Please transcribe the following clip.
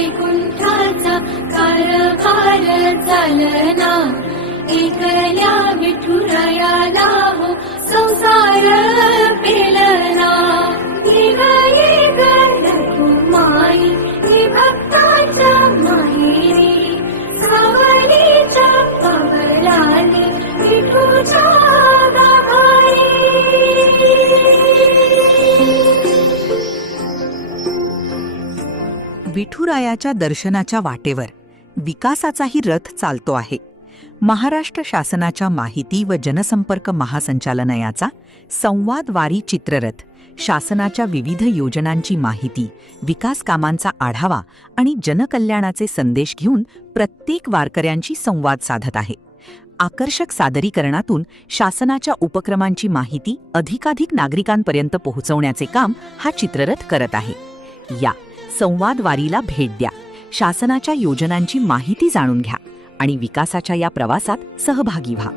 वैकुंठाचा कारभार चालना, एकल्या विठुरायाला हो संसार पेलना. निघाली गरकुमाई ही भक्ताच्या माहेरी, सावलीच्या पवळाली विठूच्या गाभारी. विठुरायाच्या दर्शनाच्या वाटेवर विकासाचाही रथ चालतो आहे. महाराष्ट्र शासनाच्या माहिती व जनसंपर्क महासंचालनालयाचा संवाद वारी चित्ररथ शासनाच्या विविध योजनांची माहिती, विकास कामांचा आढावा आणि जनकल्याणाचे संदेश घेऊन प्रत्येक वारकऱ्यांशी संवाद साधत आहे. आकर्षक सादरीकरणातून शासनाच्या उपक्रमांची माहिती अधिकाधिक नागरिकांपर्यंत पोहोचवण्याचे काम हा चित्ररथ करत आहे. या संवाद वारीला भेट द्या, शासनाच्या योजनांची माहिती जाणून घ्या आणि विकासाच्या या प्रवासात सहभागी व्हा.